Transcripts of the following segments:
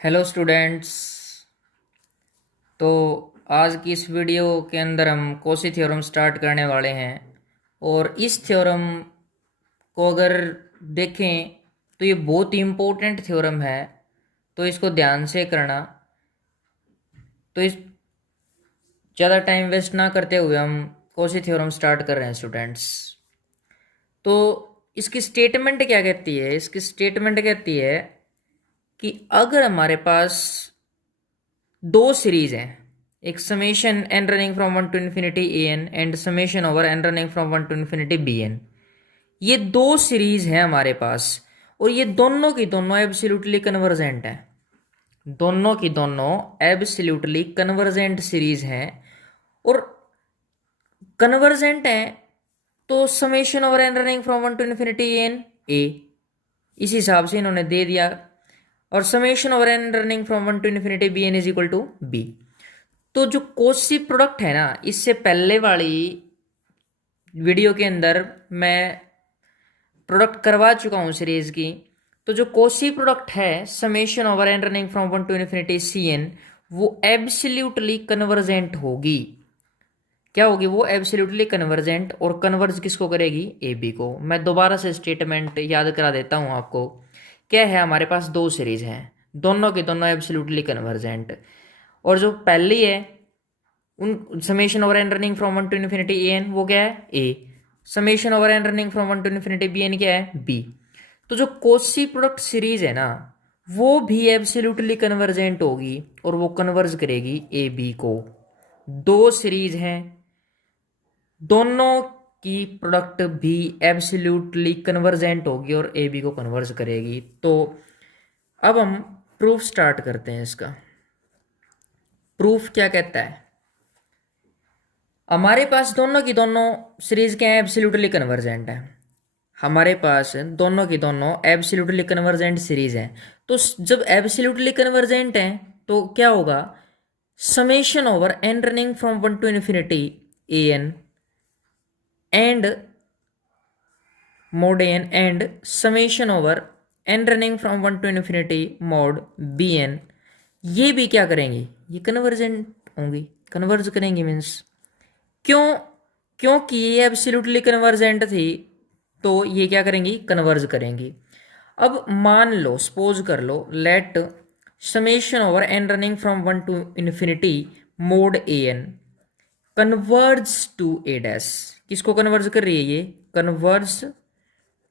Hello students. तो आज की इस वीडियो के अंदर हम कॉची थ्योरम स्टार्ट करने वाले हैं। और इस थ्योरम को अगर देखें तो ये बहुत ही इम्पोर्टेंट थ्योरम है, तो इसको ध्यान से करना। तो इस ज़्यादा टाइम वेस्ट ना करते हुए हम कॉची थ्योरम स्टार्ट कर रहे हैं स्टूडेंट्स। तो इसकी स्टेटमेंट क्या कहती है? इसकी स्टेटमेंट कहती है कि अगर हमारे पास दो सीरीज हैं, एक summation n running from one to infinity A n and summation over N running from one to infinity B n, ये दो सीरीज हैं हमारे पास और ये दोनों की दोनों एब्सोल्युटली कन्वर्जेंट हैं। दोनों की दोनों एब्सोल्युटली कन्वर्जेंट सीरीज हैं और कन्वर्जेंट हैं, तो summation over N running from one to infinity n a, इस हिसाब से इन्होंने दे दिया। और summation over N running from one to infinity B n is equal to b. तो जो कॉची प्रोडक्ट है ना, इससे पहले वाली वीडियो के अंदर मैं प्रोडक्ट करवा चुका हूँ सीरीज की। तो जो कॉची प्रोडक्ट है summation over N running from one to infinity c n, वो एब्सोल्युटली कन्वर्जेंट होगी। क्या होगी? वो एब्सोल्युटली कन्वर्जेंट। और कन्वर्ज किसको करेगी? ए बी को। मैं दोबारा से स्टेटमेंट याद करा देता हूँ आपको। क्या है? हमारे पास दो सीरीज हैं, दोनों की दोनों एब्सोल्युटली कन्वर्जेंट। और जो पहली है उन summation over N running from one to infinity A n, वो क्या है? A. Summation over N running from one to infinity B n क्या है? बी। तो जो कॉची प्रोडक्ट सीरीज है ना, वो भी एब्सोल्युटली कन्वर्जेंट होगी और वो कन्वर्ज करेगी ए बी को। दो सीरीज हैं, दोनों की प्रोडक्ट भी एब्सोल्युटली कन्वर्जेंट होगी और ए बी को कन्वर्ज करेगी। तो अब हम प्रूफ स्टार्ट करते हैं इसका। प्रूफ क्या कहता है? हमारे पास दोनों की दोनों सीरीज क्या है? एब्सोल्युटली कन्वर्जेंट है। हमारे पास दोनों की दोनों एब्सोल्युटली कन्वर्जेंट सीरीज है। तो जब एब्सोल्युटली कन्वर्जेंट है तो क्या होगा? Summation over N running from one to infinity A n and mod n and summation over n running from one to infinity mod bn, ये भी क्या करेंगी? ये कन्वर्जेंट होंगी, कन्वर्ज करेंगी। मीन्स क्यों? क्योंकि ये एब्सोल्युटली कन्वर्जेंट थी, तो ये क्या करेंगी? कन्वर्ज करेंगी। अब मान लो, सपोज कर लो, let summation over n running from one to infinity mod an converge to A dash. किसको कन्वर्ज कर रही है? ये कन्वर्ज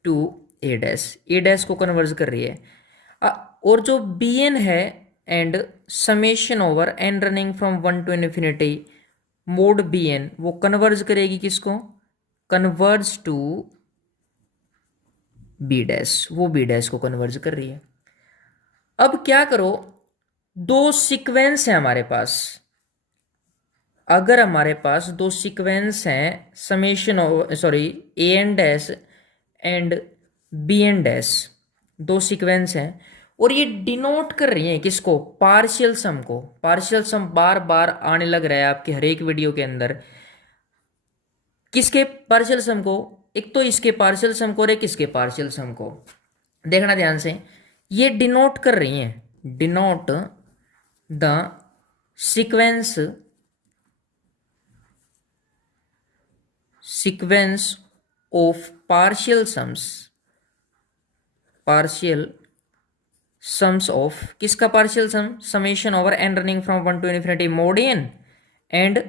टू ए डैश को कन्वर्ज कर रही है। और जो बी एन है and summation over N running from one to infinity mod b n, वो कन्वर्ज करेगी किसको? कन्वर्ज टू बी डैश, वो बी डैश को कन्वर्ज कर रही है। अब क्या करो, दो सीक्वेंस है हमारे पास। अगर हमारे पास दो सीक्वेंस हैं, summation sorry a N dash and b N dash, दो सीक्वेंस हैं और ये डिनोट कर रही हैं किसको? पार्शियल सम को। पार्शियल सम बार बार आने लग रहा है आपके हर एक वीडियो के अंदर। किसके पार्शियल सम को? एक तो इसके पार्शियल सम को और एक इसके पार्शियल सम को। देखना ध्यान से, ये डिनोट कर रही हैं, denote the sequence of partial sums of किसका partial sum? Summation over N running from one to infinity mod n and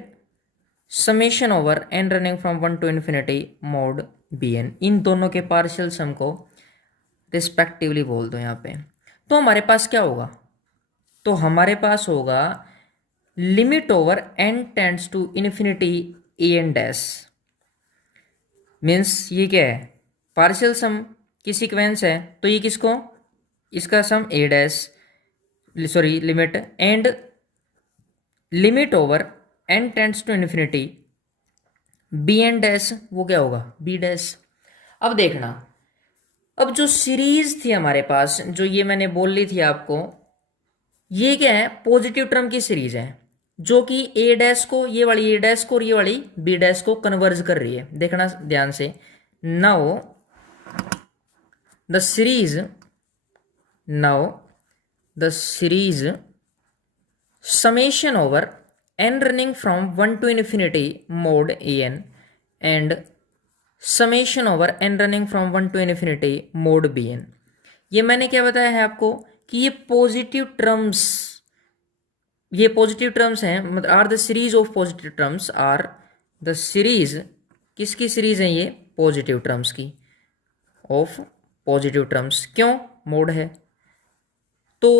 summation over N running from one to infinity mod b n. इन दोनों के partial सम को respectively बोल दो यहाँ पे। तो हमारे पास क्या होगा? तो हमारे पास होगा limit over N tends to infinity A N dash. Means ये क्या है? पार्शियल सम की सीक्वेंस है, तो ये किसको? इसका sum a dash, sorry limit, and limit over N tends to infinity B N dash, वो क्या होगा? B dash. अब देखना, अब जो सीरीज थी हमारे पास, जो ये मैंने बोल ली थी आपको, ये क्या है? पॉजिटिव टर्म की सीरीज है जो कि ए डैश को, ये वाली ए डैश को और ये वाली बी डैश को कन्वर्ज कर रही है। देखना ध्यान से, now the series, now the series summation over n running from 1 to infinity mod an and summation over n running from 1 to infinity mod bn। ये मैंने क्या बताया है आपको कि ये पॉजिटिव टर्म्स हैं, मतलब are the series of positive terms, are the series, किसकी सीरीज है ये? पॉजिटिव टर्म्स की, ऑफ पॉजिटिव टर्म्स। क्यों? मोड है। तो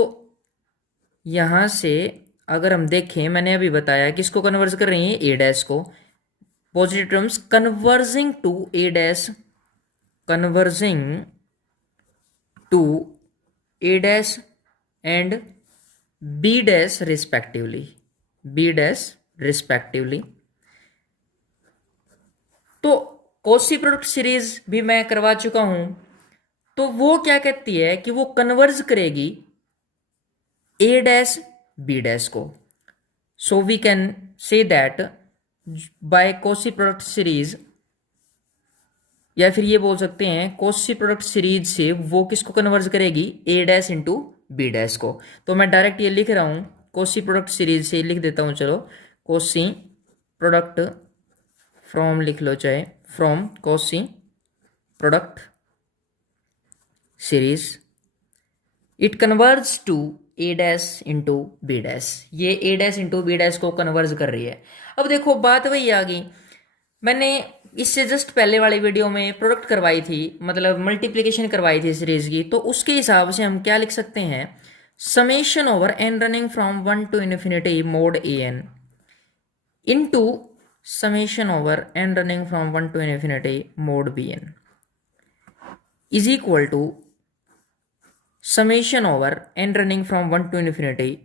यहां से अगर हम देखें, मैंने अभी बताया किसको कन्वर्ज कर रही है? ए डैश को। Positive terms converging to A dash, converging to A dash and b dash respectively, b dash respectively. तो कॉची प्रोडक्ट सीरीज भी मैं करवा चुका हूं। तो वो क्या कहती है कि वो कन्वर्ज करेगी ए डैश बी डैश को। So we can say that by Cauchy product series, या फिर ये बोल सकते हैं कॉची प्रोडक्ट सीरीज से वो किसको कन्वर्ज करेगी? A dash into B dash को। तो मैं डायरेक्ट ये लिख रहा हूं, कॉची प्रोडक्ट सीरीज से लिख देता हूं। चलो, कॉची प्रोडक्ट फ्रॉम लिख लो, चाहे from Cauchy product series it converge to A dash into B dash. ये a dash into B dash को कन्वर्ज कर रही है। अब देखो बात वही आ गई, मैंने इससे जस्ट पहले वाली वीडियो में प्रोडक्ट करवाई थी, मतलब मल्टीप्लिकेशन करवाई थी सीरीज की। तो उसके हिसाब से हम क्या लिख सकते हैं? Summation over N running from 1 to infinity mod a N into summation over N running from 1 to infinity mod b n is equal to summation over N running from 1 to infinity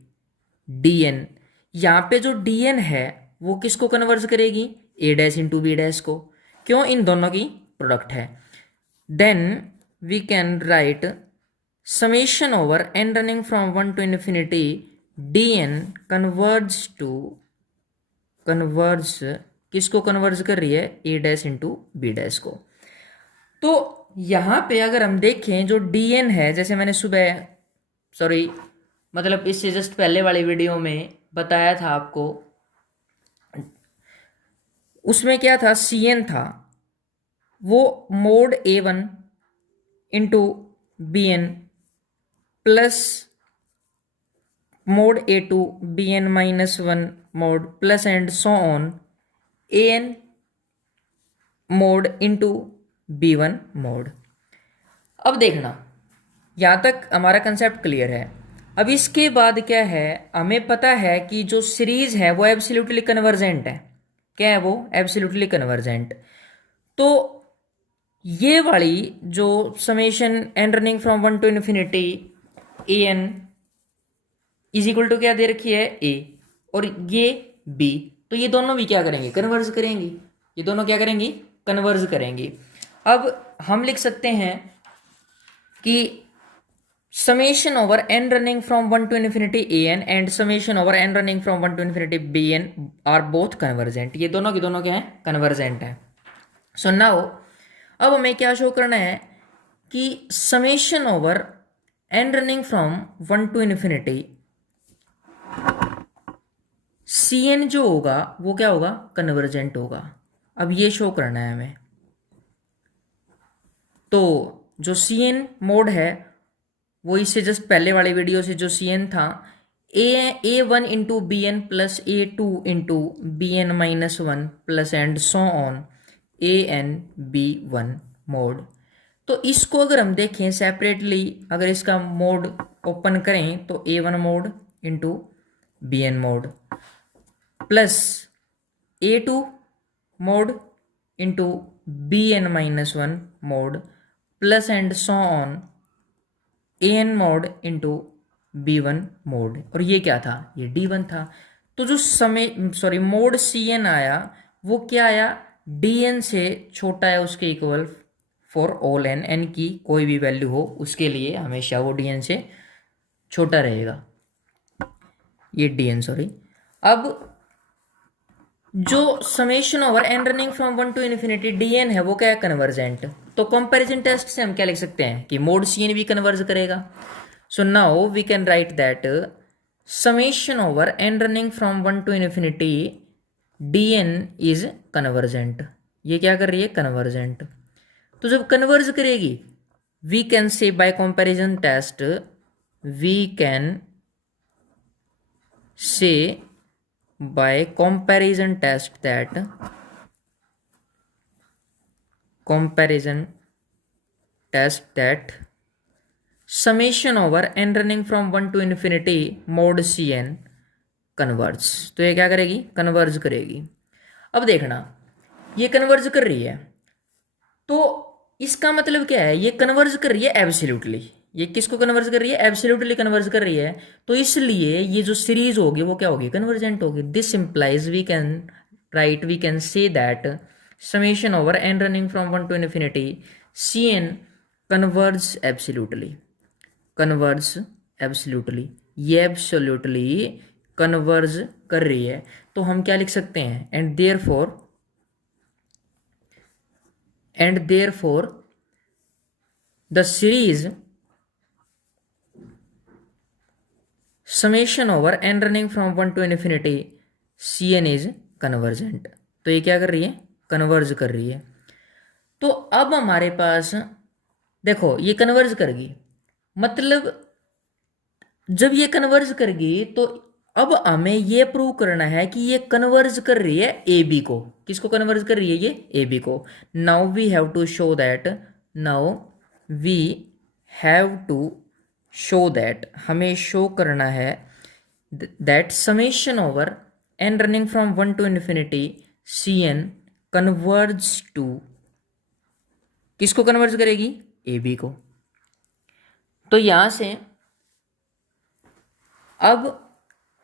D n. यहां पे जो D N है वो किसको converge करेगी? A dash into B dash को। क्यों? इन दोनों की प्रोडक्ट है। Then we can write summation over N running from 1 to infinity D n converge किसको कन्वर्ज कर रही है? A dash into B dash को। तो यहां पे अगर हम देखें जो डी एन है, जैसे मैंने मतलब इससे जस्ट पहले वाली वीडियो में बताया था आपको, उसमें क्या था? सी एन था, वो mod a one into B n plus mod A two B N minus one mod plus and so on A N mod into B one mod. अब देखना, यहां तक हमारा कंसेप्ट क्लियर है। अब इसके बाद क्या है? हमें पता है कि जो सीरीज है वो एब्सोल्युटली कन्वर्जेंट है। क्या है वो? Absolutely convergent. तो ये वाली जो summation n running from 1 to infinity A n is equal to क्या दे रखी है? ए, और ये बी। तो ये दोनों भी क्या करेंगे? कन्वर्ज करेंगी। ये दोनों क्या करेंगी? कन्वर्ज करेंगी। अब हम लिख सकते हैं कि summation over N running from 1 to infinity A n and summation over N running from 1 to infinity B n are both convergent. ये दोनों की दोनों क्या है? कन्वर्जेंट है। सो नाउ अब हमें क्या शो करना है कि summation over N running from 1 to infinity c n जो होगा वो क्या होगा? कन्वर्जेंट होगा। अब ये शो करना है हमें। तो जो सी एन मोड है वो इससे जस्ट पहले वाले वीडियो से जो सी एन था, a one into B n plus a two into B N minus one plus and so on A N b one mod. तो इसको अगर हम देखें सेपरेटली, अगर इसका मोड ओपन करें तो a one mod into B N mod plus a two mod into B N minus one mod plus and so on A N mod into B one mod. और ये क्या था? ये D one था। तो जो मोड सी एन आया वो क्या आया? डी एन से छोटा है उसके equal for all n, n की कोई भी वैल्यू हो उसके लिए हमेशा वो डी एन से छोटा रहेगा। ये डी एन अब जो summation over N running from 1 to infinity D N है वो क्या है? कन्वर्जेंट। तो कंपैरिजन टेस्ट से हम क्या लिख सकते हैं कि मोड सी एन भी कन्वर्ज करेगा। So now we can write that summation over n running from 1 to infinity dn is convergent. ये क्या कर रही है? कन्वर्जेंट. तो जब कन्वर्ज करेगी we can say by comparison test, we can say by comparison test that comparison test that summation over n running from 1 to infinity mod cn converge. तो ये क्या करेगी? कन्वर्ज करेगी. अब देखना ये कन्वर्ज कर रही है तो इसका मतलब क्या है? ये कन्वर्ज कर रही है एब्सोल्युटली. ये किसको कन्वर्ज कर रही है? एब्सोल्युटली कन्वर्ज कर रही है. तो इसलिए ये जो सीरीज होगी वो क्या होगी? कन्वर्जेंट होगी. This implies we can say that summation over n running from 1 to infinity cn converges absolutely. ये absolutely converge कर रही है. तो हम क्या लिख सकते हैं? and therefore the series summation over n running from 1 to infinity cn is convergent. तो ये क्या कर रही है? कन्वर्ज कर रही है. तो अब हमारे पास देखो ये कन्वर्ज करेगी, मतलब जब ये कन्वर्ज करेगी तो अब हमें ये प्रूव करना है कि ये कन्वर्ज कर रही है ए बी को. किसको कन्वर्ज कर रही है? ये ए बी को. Now we have to show that हमें शो करना है that summation over N running from 1 to infinity c n converge to, किसको कन्वर्ज करेगी? ए बी को. तो यहां से अब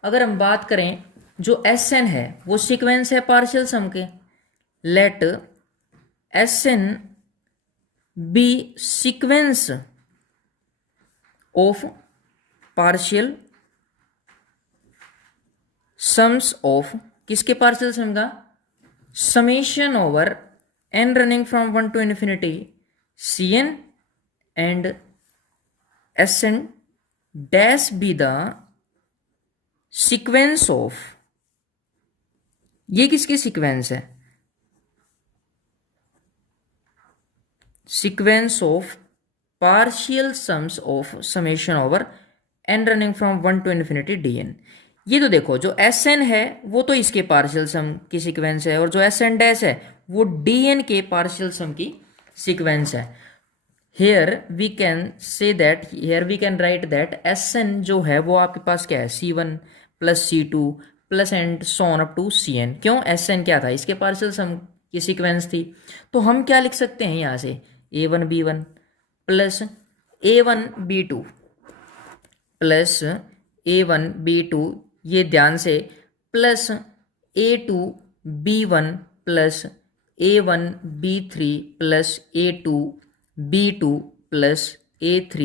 अगर हम बात करें जो एस एन है वो सीक्वेंस है पार्शियल सम के. Let s n be sequence of partial sums of, किसके पार्शियल सम का? summation over n running from 1 to infinity cn and sn dash be the sequence of, ये किसकी sequence है? Sequence of partial sums of summation over n running from 1 to infinity dn. ये तो देखो जो S N है वो तो इसके पार्शियल सम की सीक्वेंस है और जो एस एन डैश है वो डी एन के पार्शियल सम की सीक्वेंस है. Here we can write that S n जो है वो आपके पास क्या है? C1 plus C2 plus and so on up to CN. क्यों? एस एन क्या था? इसके पार्शियल सम की सीक्वेंस थी. तो हम क्या लिख सकते हैं यहाँ से? A1 B1 plus A1 B2 plus A1 B2, ये ध्यान से, plus A2 B1 plus A1 B3 plus A2 B2 plus A3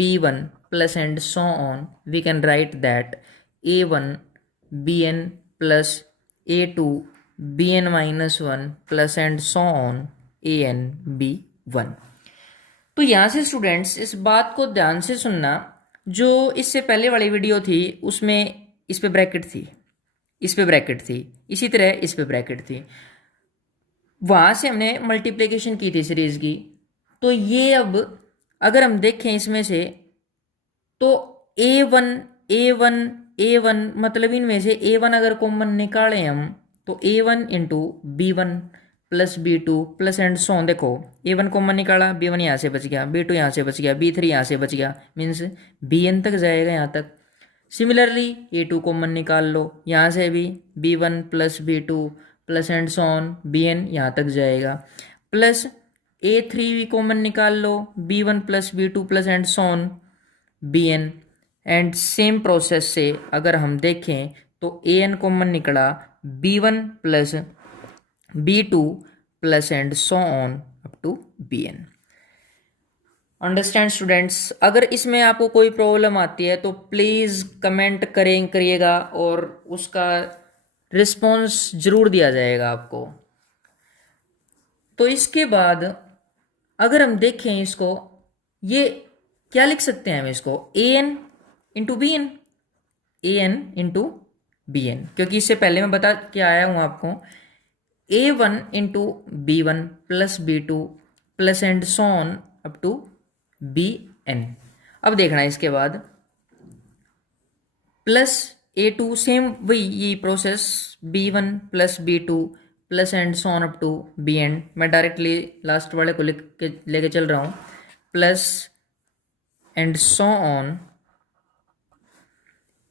B1 plus and so on. We can write that A1 BN plus A2 BN minus 1 plus and so on AN B1. तो यहाँ से students इस बात को ध्यान से सुनना, जो इससे पहले वाली वीडियो थी उसमें इस पे ब्रैकेट थी, इस पे ब्रैकेट थी, इसी तरह इस पे ब्रैकेट थी. वहाँ से हमने मल्टीप्लिकेशन की थी सीरीज की. तो ये अब अगर हम देखें इसमें से तो A1 मतलब इनमें से A1 अगर कॉमन निकालें हम तो A1 into B1 plus B2 plus and सो. देखो A1 कॉमन निकाला, B1 यहाँ से बच गया, B2 यहाँ से बच गया, B3 यहाँ से बच गया, मीन्स BN तक जाएगा यहाँ तक. सिमिलरली A2 कॉमन निकाल लो, यहाँ से भी B1 plus B2 plus and so on BN यहाँ तक जाएगा. प्लस A3 भी कॉमन निकाल लो, B1 plus B2 plus and so on BN. And same process से अगर हम देखें तो AN कॉमन निकला, B1 plus B2 plus and so on up to BN. Understand students? अगर इसमें आपको कोई प्रॉब्लम आती है तो प्लीज़ कमेंट करिएगा और उसका रिस्पॉन्स ज़रूर दिया जाएगा आपको. तो इसके बाद अगर हम देखें इसको, ये क्या लिख सकते हैं हम इसको, A N into B N, A N into B N, क्योंकि इससे पहले मैं बता के आया हूं आपको A one into B one plus B two plus and so on up to B N. अब देखना इसके बाद प्लस ए टू, सेम वही ये process, B one plus B two plus and so on up to B N. मैं directly last वाले को लिख के लेके चल रहा हूँ, plus and so on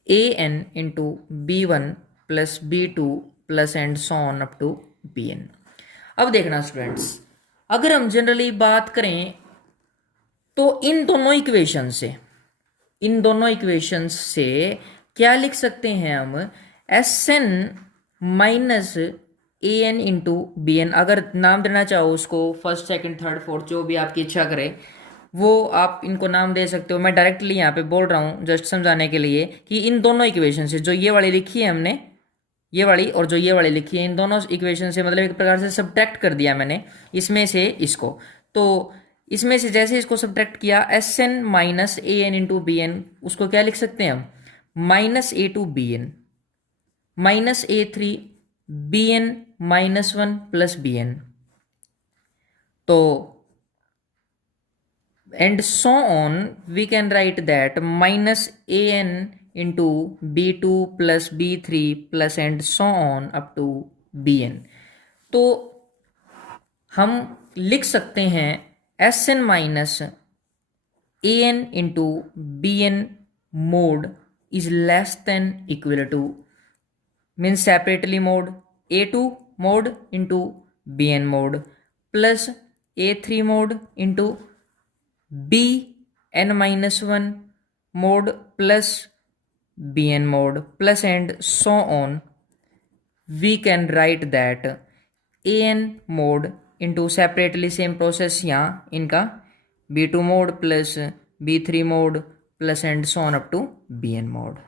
A N into B one plus B two plus and so on up to B N. अब देखना स्टूडेंट्स, अगर हम जनरली बात करें तो इन दोनों इक्वेशंस से क्या लिख सकते हैं हम, S N minus A N into B N. अगर नाम देना चाहो उसको फर्स्ट सेकंड थर्ड फोर्थ जो भी आपकी इच्छा करे वो आप इनको नाम दे सकते हो। मैं डायरेक्टली यहाँ पे बोल रहा हूँ जस्ट समझाने के लिए कि इन दोनों इक्वेशन से, जो ये वाली लिखी है हमने ये वाली और जो ये वाली लिखी है, इन दोनों इक्वेशन से मतलब एक प्रकार से सब्ट्रैक्ट कर दिया मैंने इसमें से इसको। तो इसमें से जैसे इसको सब्ट्रैक्ट किया, S N minus A N into B N, उसको क्या लिख सकते हैं हम, minus A two B N minus A three B N minus one plus B N. तो and so on we can write that minus A N into B two plus B three plus and so on up to B N. तो हम लिख सकते हैं S N minus A N into B N mod is less than equal to, means separately mod A two mod into B N mod plus A three mod into B N minus one mod plus B N mod plus and so on. We can write that A N mod into separately same process यहाँ इनका B two mod plus B three mod plus and so on up to B N mod.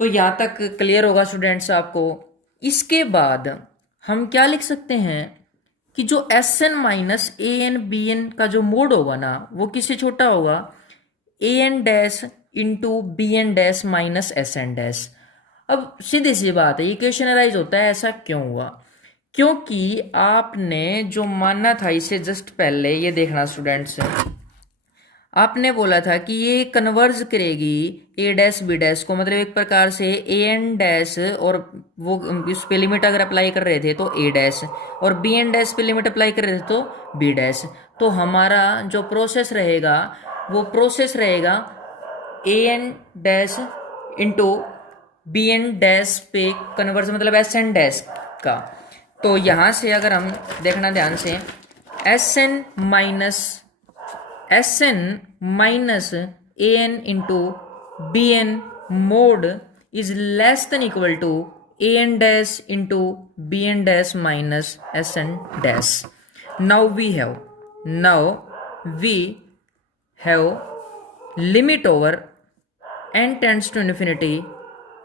तो यहाँ तक clear होगा students आपको। इसके बाद हम क्या लिख सकते हैं कि जो S N minus A N B N का जो मोड होगा ना वो किससे छोटा होगा, A N dash into B N dash minus S N dash. अब सीधी सी बात है, ये क्वेश्चन अराइज होता है ऐसा क्यों हुआ, क्योंकि आपने जो माना था इसे जस्ट पहले ये देखना स्टूडेंट्स, आपने बोला था कि ये कन्वर्ज करेगी ए डैश बी डैश को, मतलब एक प्रकार से ए एन डैश और वो इस पे लिमिट अगर अप्लाई कर रहे थे तो ए डैश और बी एन डैश पे लिमिट अप्लाई कर रहे थे तो बी डैश। तो हमारा जो प्रोसेस रहेगा वो प्रोसेस रहेगा A N dash into B N dash पे कन्वर्ज, मतलब एस एन डैश का। तो यहाँ से अगर हम देखना ध्यान से, S N minus A N into B N mod is less than equal to A N dash into B N dash minus S N dash. Now we have limit over N tends to infinity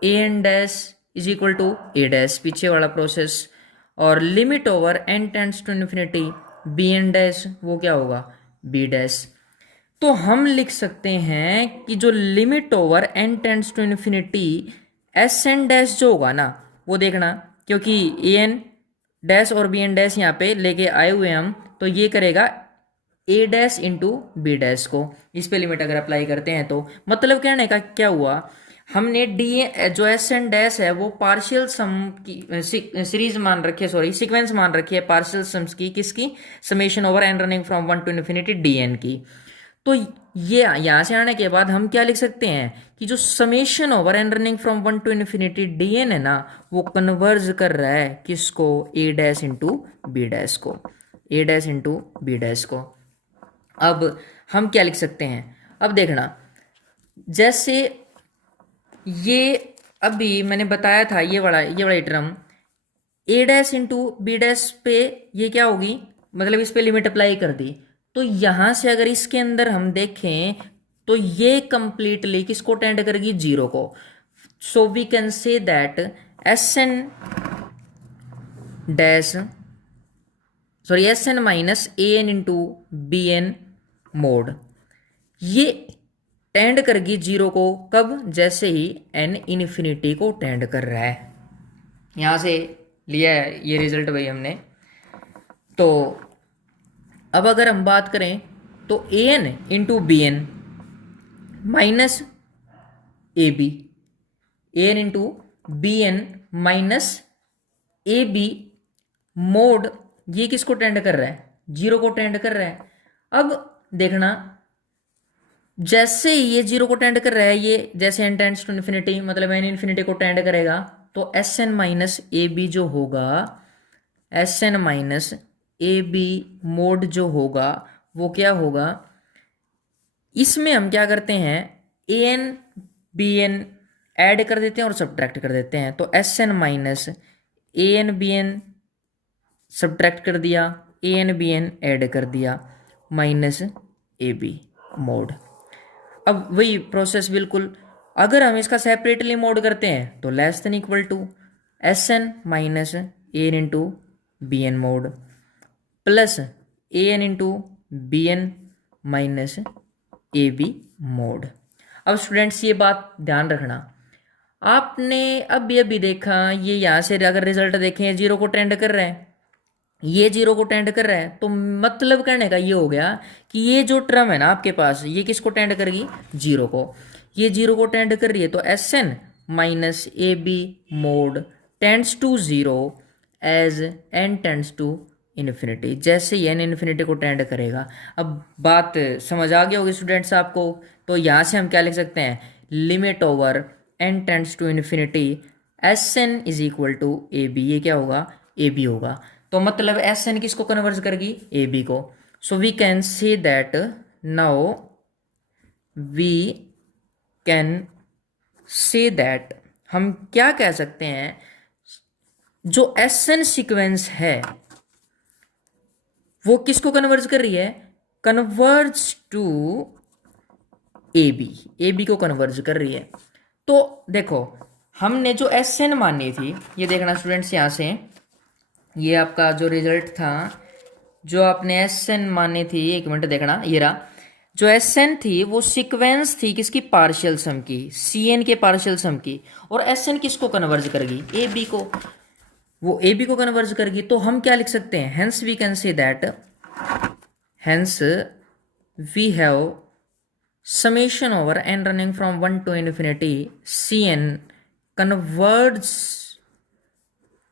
A N dash is equal to A dash, पीछे वाला process, और limit over N tends to infinity B N dash वो क्या होगा, b dash. तो हम लिख सकते हैं कि जो limit over N tends to infinity S N dash जो होगा ना वो देखना, क्योंकि ए एन डैश और बी एन डैश यहाँ पे लेके आए हुए हम, तो ये करेगा A dash into B dash को, इस पे लिमिट अगर अप्लाई करते हैं तो मतलब कहने का क्या हुआ, हमने डी जो एस एन डैश है वो पार्शियल सम की सीरीज मान रखी है, सॉरी सीक्वेंस मान रखी है पार्शियल सम्स की, किसकी, summation over N running from one to infinity D N की। तो ये यहाँ से आने के बाद हम क्या लिख सकते हैं कि जो summation over N running from one to infinity D N है ना वो कन्वर्ज कर रहा है किसको, A dash into B dash को, A dash into B dash को। अब हम क्या लिख सकते हैं, अब देखना, जैसे ये अभी मैंने बताया था ये वाला टर्म ए डैश इंटू बी डैश पे ये क्या होगी, मतलब इस पे लिमिट अप्लाई कर दी, तो यहां से अगर इसके अंदर हम देखें तो ये कंप्लीटली किसको टेंड करेगी, जीरो को। So we can say that S N dash sorry S N minus A N into B N mod, ये टेंड करेगी जीरो को कब, जैसे ही एन इन्फिनिटी को टेंड कर रहा है। यहां से लिया है ये रिजल्ट भाई हमने। तो अब अगर हम बात करें तो A N into B N minus A B, A N into B N minus A B mod, ये किसको टेंड कर रहा है, जीरो को टेंड कर रहा है। अब देखना जैसे ही ये जीरो को टेंड कर रहा है, ये जैसे एन टेंड्स टू इन्फिनिटी मतलब एन इन्फिनिटी को टेंड करेगा, तो S N minus A B जो होगा, S N minus A B mod जो होगा वो क्या होगा, इसमें हम क्या करते हैं A N B N add कर देते हैं और सब्ट्रैक्ट कर देते हैं। तो S N minus A N B N subtract कर दिया, A N B N add कर दिया, माइनस ए बी मोड। अब वही प्रोसेस बिल्कुल, अगर हम इसका सेपरेटली मोड करते हैं तो less than equal to S N minus A N into B N mod plus A N into B N minus A B mod. अब स्टूडेंट्स ये बात ध्यान रखना, आपने अभी देखा ये यहाँ से अगर रिजल्ट देखें जीरो को ट्रेंड कर रहा है, ये जीरो को टेंड कर रहा है, तो मतलब कहने का ये हो गया कि ये जो टर्म है ना आपके पास, ये किसको टेंड करेगी, जीरो को। ये जीरो को टेंड कर रही है तो S N minus A B mod tends to zero as N tends to infinity, जैसे ही एन इन्फिनिटी को टेंड करेगा। अब बात समझ आ गई होगी स्टूडेंट्स आपको। तो यहाँ से हम क्या लिख सकते हैं, limit over N tends to infinity S N is equal to A B, ये क्या होगा, ए बी होगा। तो मतलब एस एन किसको कन्वर्ज करेगी, ए बी को। So we can see that now we can say that, हम क्या कह सकते हैं, जो एस एन सीक्वेंस है वो किसको कन्वर्ज कर रही है, कन्वर्ज टू ए बी को कन्वर्ज कर रही है। तो देखो हमने जो एस एन मानी थी, ये देखना स्टूडेंट्स यहां से, ये आपका जो रिजल्ट था, जो आपने एस एन मानी थी, एक मिनट देखना, ये रहा जो एस एन थी वो सीक्वेंस थी किसकी, पार्शियल सम की, सी एन के पार्शियल सम की। और एस एन किसको कन्वर्ज करेगी, ए बी को, वो ए बी को कन्वर्ज करेगी। तो हम क्या लिख सकते हैं, hence we can say that, hence we have summation over n running from 1 to infinity Cn converges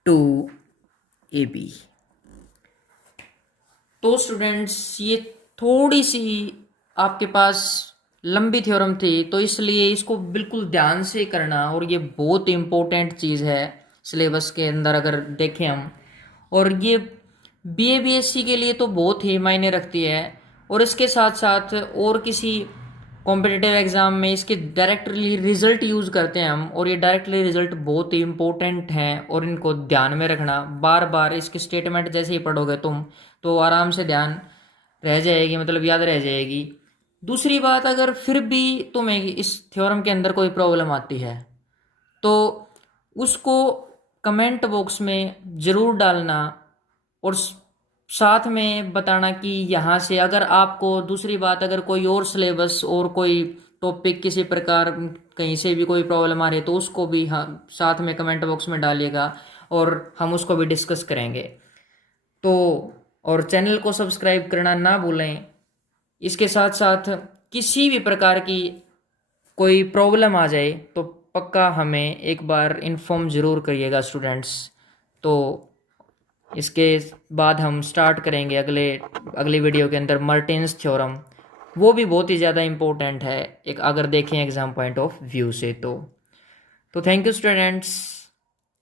to AB। तो स्टूडेंट्स ये थोड़ी सी आपके पास लंबी थ्योरम थी, तो इसलिए इसको बिल्कुल ध्यान से करना, और ये बहुत इंपॉर्टेंट चीज़ है सिलेबस के अंदर अगर देखें हम। और ये BA BSc के लिए तो बहुत ही मायने रखती है, और इसके साथ साथ और किसी कॉम्पिटिटिव एग्जाम में इसके डायरेक्टली रिजल्ट यूज़ करते हैं हम, और ये डायरेक्टली रिजल्ट बहुत ही इंपॉर्टेंट हैं, और इनको ध्यान में रखना। बार बार इसके स्टेटमेंट जैसे ही पढ़ोगे तुम तो आराम से ध्यान रह जाएगी, मतलब याद रह जाएगी। दूसरी बात, अगर फिर भी तुम्हें इस थ्योरम के अंदर कोई प्रॉब्लम आती है तो उसको कमेंट बॉक्स में ज़रूर डालना, और साथ में बताना कि यहाँ से अगर आपको, दूसरी बात, अगर कोई और सिलेबस और कोई टॉपिक किसी प्रकार कहीं से भी कोई प्रॉब्लम आ रही है तो उसको भी हाँ साथ में कमेंट बॉक्स में डालिएगा, और हम उसको भी डिस्कस करेंगे। तो और चैनल को सब्सक्राइब करना ना भूलें। इसके साथ साथ किसी भी प्रकार की कोई प्रॉब्लम आ जाए तो पक्का हमें एक बार इन्फॉर्म ज़रूर करिएगा स्टूडेंट्स। तो इसके बाद हम स्टार्ट करेंगे अगले वीडियो के अंदर मार्टिन्स थ्योरम, वो भी बहुत ही ज़्यादा इम्पोर्टेंट है एक अगर देखें एग्ज़ाम पॉइंट ऑफ व्यू से। तो थैंक यू स्टूडेंट्स,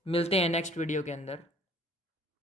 मिलते हैं नेक्स्ट वीडियो के अंदर।